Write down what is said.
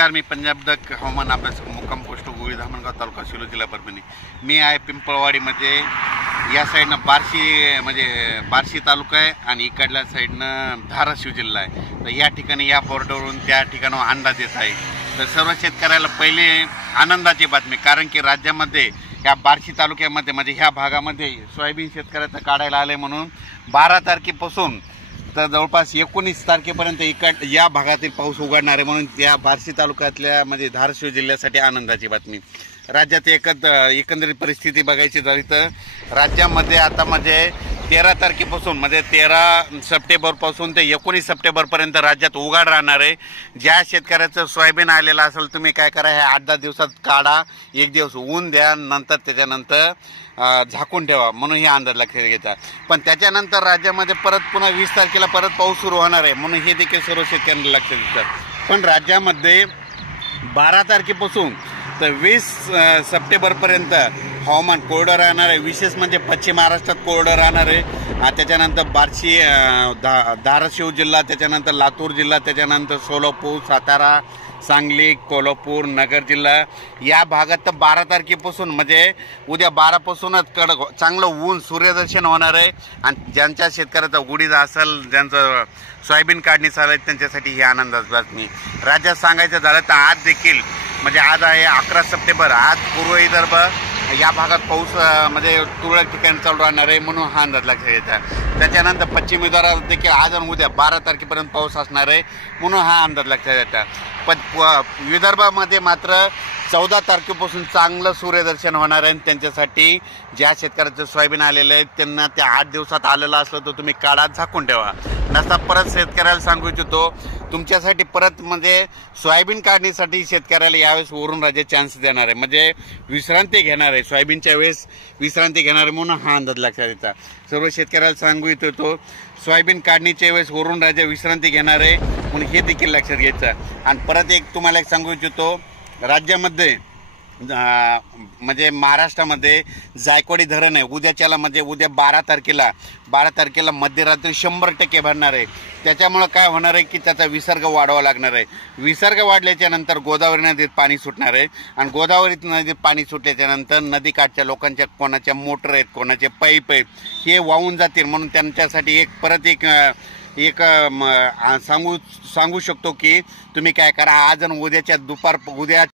नमस्कार, मी पंजाब डक हवामान अभ्यासक मुक्काम पोस्ट गोळी धामणगाव तालुका शिलो जिल्हा परभणी। मी आहे पिंपळवाडीमध्ये। या साईडनं बार्शी तालुका आहे आणि इकडल्या साईडनं धाराशिव जिल्हा आहे। तर या ठिकाणी या बॉर्डरवरून त्या ठिकाणावर अंदाज येत आहे। तर सर्व शेतकऱ्याला पहिले आनंदाची बातमी, कारण की राज्यामध्ये या बार्शी तालुक्यामध्ये ह्या भागामध्ये सोयाबीन शेतकऱ्याचं काढायला आले म्हणून 12 तारखेपासून तर जवळपास 19 तारखेपर्यंत या भागातील पाऊस उघडणार आहे, म्हणून या बार्शी तालुक्यातल्या धाराशिव जिल्ह्यासाठी आनंदाची बातमी। राज्यात एकंदरीत परिस्थिती बघायची झाली तर राज्यामध्ये आता 13 तारखेपासून 13 सप्टेंबरपासून ते 19 सप्टेंबरपर्यंत राज्यात उघाड राहणार आहे। ज्या शेतकऱ्याचं सोयाबीन आलेलं असेल तुम्ही काय करा, हे 8-10 दिवसात काढा, 1 दिवस ऊन द्या, नंतर त्याच्यानंतर झाकून ठेवा, म्हणून हे अंदाज लक्षात घ्यायचा। पण त्याच्यानंतर राज्यामध्ये पुन्हा 20 तारखेला परत पाऊस सुरू होणार आहे, म्हणून हे देखील सर्व शेतकऱ्यांना लक्षात घेतात। पण राज्यामध्ये 12 तारखेपासून तर 20 सप्टेंबरपर्यंत हवामान कोरडं राहणार आहे। विशेष पश्चिम महाराष्ट्रात कोरडं राहणार आहे। त्याच्यानंतर बार्शी, धाराशिव जिल्हा, त्याच्यानंतर लातूर जिल्हा, त्याच्यानंतर सोलापूर, सातारा, सांगली, कोल्हापूर, नगर जिल्हा या भागात तर 12 तारखेपासून उद्या 12 पासूनच चांगलं ऊन सूर्यदर्शन होणार आहे। आणि ज्यांच्या शेतकऱ्याचा उडीद असेल, ज्यांचं सोयाबीन काढणी चालू आहे, त्यांच्यासाठी ही आनंदाची बातमी। राज्यात सांगायचं झालं तर आज देखील आज आहे 11 सप्टेंबर, आज पूर्व विदर्भ या भागात पाऊस तुरळक ठिकाणी चालू राहणार आहे, म्हणून हा अंदाज लक्षात घ्यायचा। त्याच्यानंतर पश्चिम विदर्भात देखील आज आणि उद्या 12 तारखेपर्यंत पाऊस असणार आहे, म्हणून हा अंदाज लक्षात घ्यायचा। पण विदर्भामध्ये मात्र 14 तारखेपासून चांगलं सूर्यदर्शन होणार आहे। त्यांच्यासाठी ज्या शेतकऱ्याचं सोयाबीन आलेलं आहे त्यांना त्या 8 दिवसात आलेलं असलं तर तुम्ही काढा, झाकून ठेवा। नसता परत शेतकऱ्याला सांगू इच्छितो, तुमच्यासाठी परत सोयाबीन काढणीसाठी शेतकऱ्याला यावेळेस वरून राज्य चान्स देणार आहे, विश्रांती घेणार आहे, सोयाबीनच्या वेळेस विश्रांती घेणार आहे, म्हणून हा अंदाज लक्षात घ्यायचा। सर्व शेतकऱ्याला सांगू इच्छितो, सोयाबीन काढणीच्या वेळेस वरून राज्य विश्रांती घेणार आहे, म्हणून हे देखील लक्षात घ्यायचं। आणि परत तुम्हाला सांगू इच्छितो, राज्यामध्ये महाराष्ट्रामध्ये जायकवाडी धरण आहे, उद्याच्याला उद्या 12 तारखेला मध्यरात्री 100% भरणार आहे। त्याच्यामुळे काय होणार आहे की त्याचा विसर्ग वाढवावा लागणार आहे। विसर्ग वाढल्याच्या नंतर गोदावरी नदीत पाणी सुटणार आहे, आणि गोदावरी नदीत पाणी सुटल्याच्या नंतर नदीकाठच्या लोकांच्या कोणाच्या मोटर आहेत, कोणाचे पाईप आहेत, हे वाहून जातील। म्हणून त्यांच्यासाठी सांगू शकतो की तुम्ही काय करा, आज आणि उद्या